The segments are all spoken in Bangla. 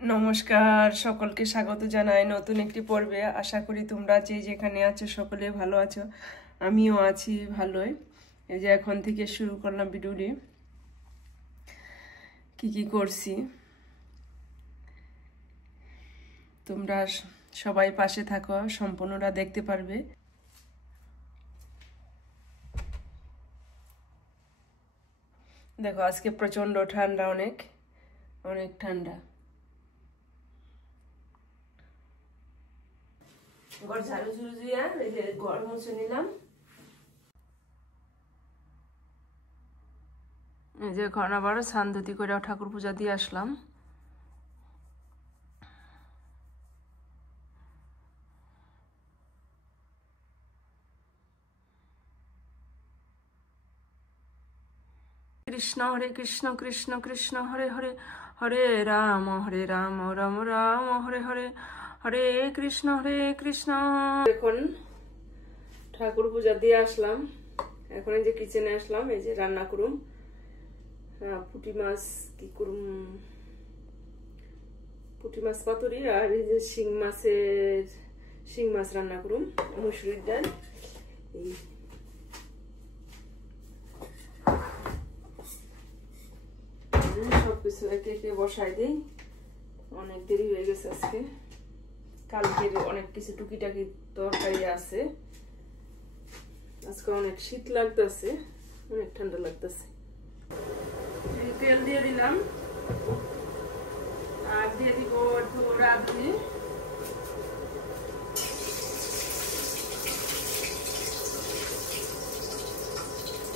নমস্কার, সকলকে স্বাগত জানাই নতুন একটি পর্বে। আশা করি তোমরা যে যেখানে আছো সকলে ভালো আছো, আমিও আছি ভালোই। এই যে এখন থেকে শুরু করলাম ভিডিওটি, কি করছি তোমরা সবাই পাশে থাকো, সম্পূর্ণটা দেখতে পারবে। দেখো আজকে প্রচন্ড ঠান্ডা, অনেক অনেক ঠান্ডা। ঘর ঝাড়ু ঝুড়ু দিয়ে এই যে ঘর মুছে নিলাম। এই যে এখন আবার সানধুতি করে ঠাকুর পূজা দিয়ে আসলাম। কৃষ্ণ হরে কৃষ্ণ কৃষ্ণ কৃষ্ণ হরে হরে, হরে রাম রাম রাম হরে হরে, হরে কৃষ্ণ এখন ঠাকুর পূজা দিয়ে আসলাম। এখন এই যে কিচেনে আসলাম, এই যে রান্না করুম পুঁটি মাছ, কি করুম পুঁটি মাছ পাতুরি, আর এই যে শিং মাছ রান্না করুম, মুসুরির ডাল। এই সবকিছু একে একে বসাই দিই। অনেক দেরি হয়ে গেছে আজকে, কালকের অনেক কিছু টুকিটাকি তরকারি আছে। আজকে অনেক শীত লাগতেছে, অনেক ঠান্ডা লাগতেছে। তেল দিয়ে দিলাম আর দিয়ে দিব একটু রাঁধুনি।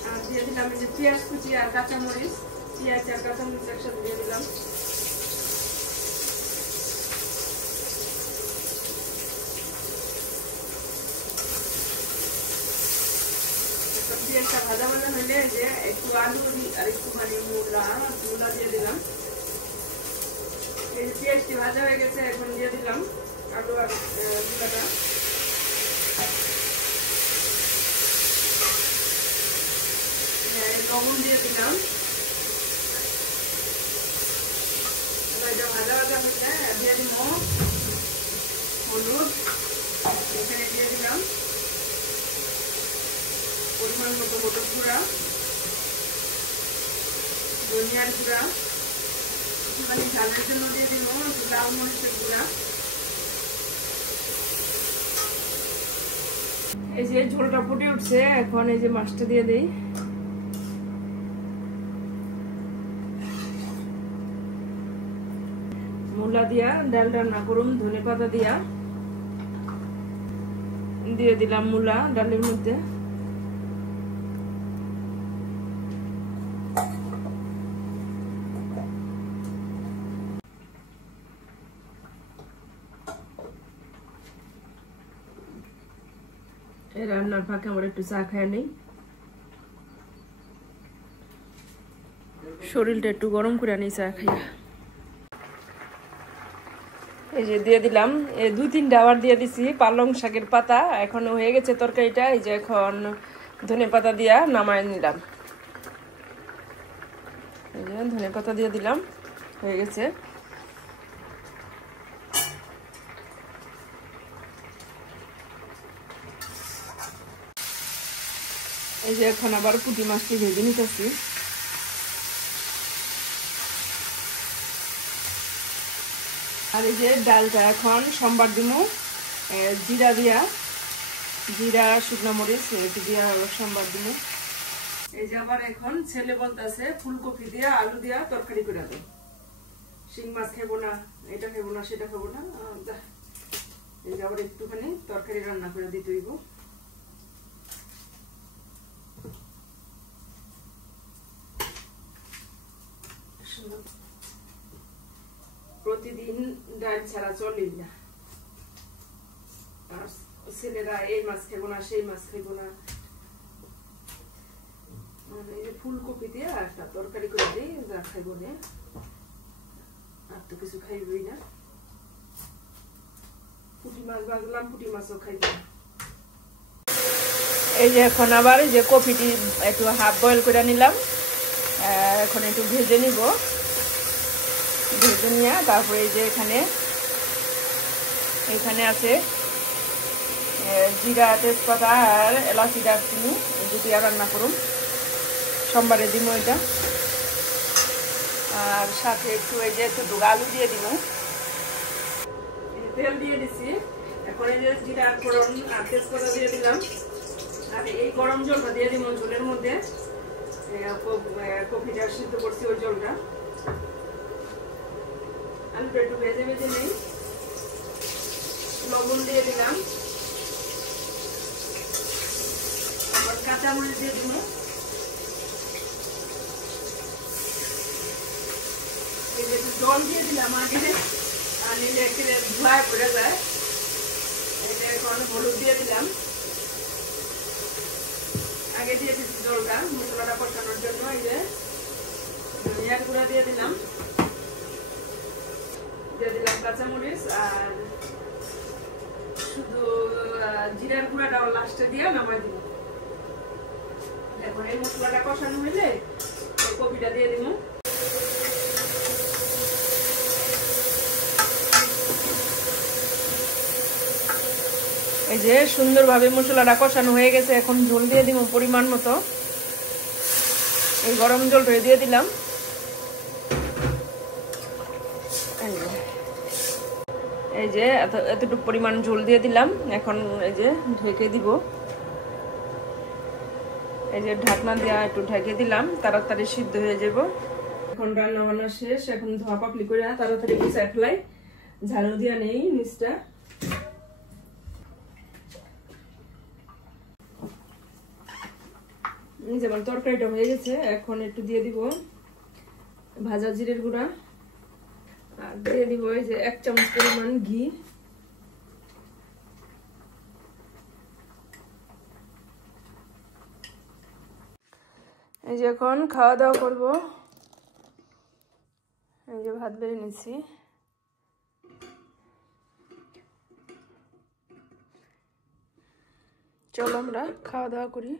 আর দিয়ে দিলাম এই যে পেঁয়াজ কুচি আর কাঁচামরিচ, পেঁয়াজ আর কাঁচামরিচ একসাথে দিয়ে দিলাম। পেঁয়াজটা ভাজা ভাজা হইলে যে একটু আলু আর একটুখানি মূলা দিয়ে দিলাম। এই যে পেঁয়াজটি ভাজা হয়ে গেছে, এখন দিয়ে দিলাম আলু আর মূলাটা। লবণ দিয়ে দিলাম। এটা ভাজা ভাজা হইলে দিয়ে দিব হলুদ, এখানে দিয়ে দিলাম পরিমাণ মতো হলুদ গুঁড়া, ধনিয়ার গুঁড়া, একটুখানি ঝালের জন্য দিয়ে দিব লাল মরিচের গুঁড়া। এই যে ঝোলটা ফুটে উঠছে, এখন এই যে মাছটা দিয়ে দিই। মূলা দিয়া ডাল রান্না করুম, ধনে পাতা দিয়া দিয়ে দিলাম মূলা ডালের মধ্যে। এই রান্নার ফাঁকে আমরা একটু চা খায় নেই, শরীরটা একটু গরম করে নেই চা খাইয়া। এই যে দিয়ে দিলাম, এই 2-3টা আবার দিয়ে দিছি পালং শাকের পাতা। এখন হয়ে গেছে তরকারিটা। এই যে এখন ধনে পাতা দিয়া নামায় নিলাম। এই যে ধনে পাতা দিয়ে দিলাম, হয়ে গেছে। এই যে এখন আবার পুঁটি মাছটি ভেজে নিতেছি। আর এই যে ডালটা এখন সম্বার দিব জিরা দিয়া, জিরা শুকনো মরিচ একটু দিয়া সম্বার দিব। এই যে আবার এখন ছেলে বলতেছে ফুলকপি দিয়া আলু দিয়া তরকারি করে দেব। শিং মাছ খাবো না, এটা খাবো না, সেটা খাবো না। এই যে আবার একটুখানি তরকারি রান্না করে দিতে হইব। প্রতিদিন ডাল ছাড়া চলে না, আর ছেলেরা এই মাছ খাবো না, সেই মাছ খাবো না। এই যে ফুলকপি দিয়ে একটা তরকারি করে দিই, যা খাইব না, আর তো কিছু খাইবই না। পুঁটি মাছ ভাজলাম, পুঁটি মাছও খাইব না। এই যে এখন আবার এই যে কপিটি একটু হাফ বয়েল করে নিলাম, এখন একটু ভেজে নিব। ভেজে নিয়ে তারপরে এই যে এখানে আছে জিরা তেজপাতা আর এলাচি দারচিনি যদি রান্না করুন সোমবারে দিব এটা। আর সাথে একটু এই যে একটু আলু দিয়ে দিব, তেল দিয়ে দিছি। এখন এই যে জিরা ফোড়ন আর তেজপাতা দিয়ে দিলাম, আর এই গরম জলটা দিয়ে দিব ঝোলের মধ্যে। কপিটা সিদ্ধ করছি ওই জলটা, আলুটা একটু ভেজে ভেজে নিই। লবণ দিয়ে দিলাম, আবার কাঁচামরিচ দিয়ে দিব, এই যে একটু জল দিয়ে দিলাম আগে, আর নিলে একটু ধোঁয়ায় পড়ে যায়। এই যে এখন হলুদ দিয়ে দিলাম, আগে দিয়ে দিচ্ছি জলটা মশলাটা কষানোর জন্য। এই যে ধনিয়ার গুঁড়া দিয়ে দিলাম কাঁচামরিচ, আর শুধু জিরার গুঁড়াটাও লাস্টে দিয়ে নামাই দিব। এখন এই মশলাটা কষানো হইলে কপিটা দিয়ে দিব। এই যে সুন্দরভাবে মশলাটা কষানো হয়ে গেছে, এখন ঝোল দিয়ে দিব পরিমাণ মতো। এই গরম জলটা দিয়ে দিলাম, এই যে এতটুকু পরিমাণ ঝোল দিয়ে দিলাম। এখন এই যে ঢেকে দিব, এই যে ঢাকনা দিয়ে একটু ঢেকে দিলাম, তাড়াতাড়ি সিদ্ধ হয়ে যাব। এখন রান্না বান্না শেষ, এখন ধোয়া পাকলি করে তাড়াতাড়ি গুছায় ফেলাই, ঝাড়ু দিয়া নেই নিচটা। যেমন তরকারিটা হয়ে গেছে, এখন একটু দিয়ে দিব ভাজা জিরের গুঁড়া, আর দিয়ে দিব এই যে 1 চামচ পরিমাণ ঘি। এই যে এখন খাওয়া দাওয়া করব। এই যে ভাত বেড়ে নিচ্ছি, চলো আমরা খাওয়া দাওয়া করি।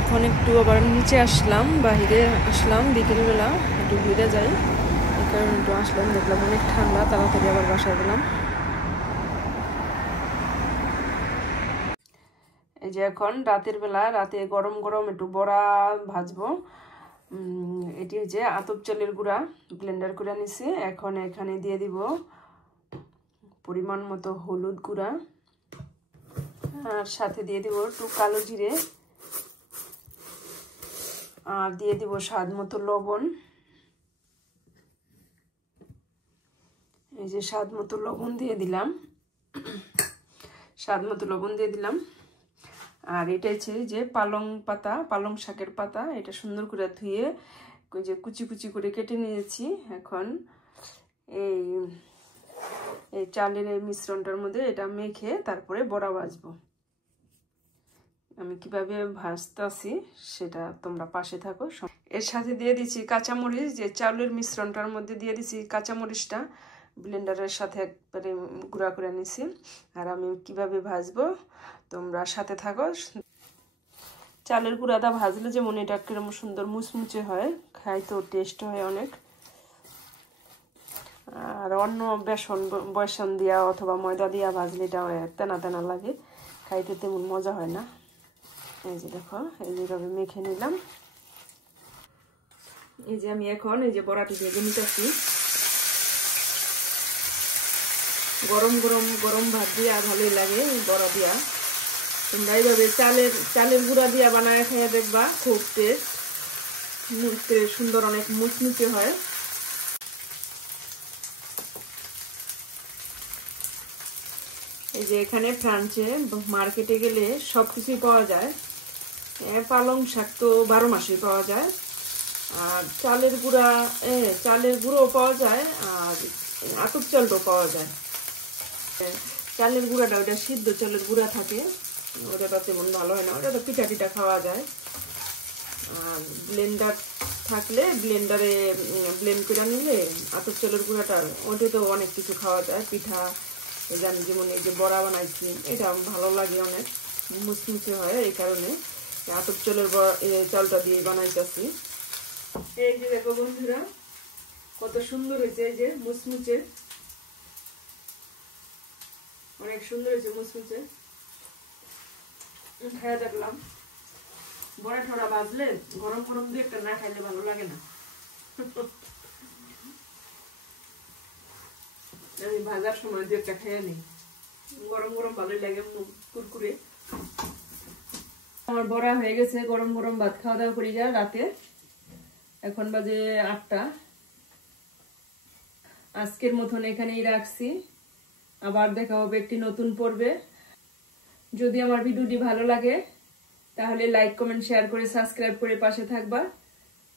এখন একটু আবার নিচে আসলাম, বাহিরে আসলাম, বিকেলবেলা একটু ঘুরে যাই, এই কারণে একটু আসলাম। দেখলাম অনেক ঠান্ডা, তাড়াতাড়ি আবার বাসায় গেলাম। এই যে এখন রাতের বেলা, রাতে গরম গরম একটু বড়া ভাজবো। এটি হচ্ছে আতপ চালের গুঁড়া ব্লেন্ডার করে নিছি। এখন এখানে দিয়ে দিব পরিমাণ মতো হলুদ গুঁড়া, আর সাথে দিয়ে দিব একটু কালো জিরে, আর দিয়ে দিব স্বাদ মতো লবণ। এই যে স্বাদ মতো লবণ দিয়ে দিলাম, স্বাদ মতো লবণ দিয়ে দিলাম। আর এটা হচ্ছে যে পালং পাতা, পালং শাকের পাতা, এটা সুন্দর করে ধুয়ে ওই যে কুচি কুচি করে কেটে নিয়েছি। এখন এই চালের এই মিশ্রণটার মধ্যে এটা মেখে তারপরে বড়া ভাজবো। আমি কিভাবে ভাজতেছি সেটা তোমরা পাশে থাকো। এর সাথে দিয়ে দিচ্ছি কাঁচামরিচ, যে চাউলের মিশ্রণটার মধ্যে দিয়ে দিচ্ছি কাঁচামরিচটা ব্লেন্ডারের সাথে একবারে গুঁড়া করে নিছি। আর আমি কিভাবে ভাজবো তোমরা সাথে থাকো। চালের গুঁড়াটা ভাজলে যেমন এটা কিরকম সুন্দর মুচমুচে হয়, খাইতেও টেস্ট হয় অনেক। আর অন্য বেসন দিয়া অথবা ময়দা দিয়া ভাজলে এটা তেনা তেনা লাগে, খাইতে তেমন মজা হয় না। এই যে দেখো, এই যেভাবে মেখে নিলাম। এই যে আমি এখন এই যে বড়াটি ভেজে নিতেছি। গরম গরম গরম ভাত দিয়া ভালোই লাগে বড়া দিয়া। তোমরা এইভাবে চালের গুঁড়া দিয়া বানায় খেয়ে দেখবা, খুব টেস্ট সুন্দর, অনেক মুচমুচে হয়। এই যে এখানে ফ্রান্সে মার্কেটে গেলে সবকিছুই পাওয়া যায়। পালং শাক তো 12 মাসে পাওয়া যায়, আর চালের গুঁড়োও পাওয়া যায়, আর আতপ চালটাও পাওয়া যায়। চালের গুঁড়াটা ওটা সিদ্ধ চালের গুঁড়া থাকে, ওটা তেমন ভালো হয় না, ওটা তো পিঠা খাওয়া যায়। আর ব্লেন্ডার থাকলে ব্লেন্ডারে ব্লেন্ড করে নিলে আতপ চালের গুঁড়াটা ওটা তো অনেক কিছু খাওয়া যায়, পিঠা জানি, যেমন এই যে বড়া বানাইছি, এটা ভালো লাগে, অনেক মুচমুচে হয়, এই কারণে আতপ চালের চালটা দিয়ে বানাইতেছি। এই যে দেখো বন্ধুরা কত সুন্দর হয়েছে, এই যে মুচমুচে, অনেক সুন্দর হয়েছে মুচমুচে। খাইয়া দেখলাম, বড়া ঠোড়া বাজলে গরম গরম দিয়ে একটা না খাইলে ভালো লাগে না। আমি ভাজার সময় দিয়ে একটা খেয়ে নিই, গরম গরম ভালোই লাগে, কুরকুরে। আমার বড়া হয়ে গেছে, গরম গরম ভাত খাওয়া দাওয়া করি যা রাতে। এখন বাজে 8টা। আজকের মতন এখানেই রাখছি, আবার দেখা হবে একটি নতুন পর্বে। যদি আমার ভিডিওটি ভালো লাগে তাহলে লাইক কমেন্ট শেয়ার করে সাবস্ক্রাইব করে পাশে থাকবা।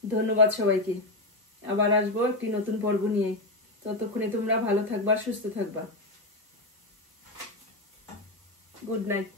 ধন্যবাদ সবাইকে। আবার আসবো একটি নতুন পর্ব নিয়ে। ততক্ষণে তোমরা ভালো থাকবা, সুস্থ থাকবা। Good night.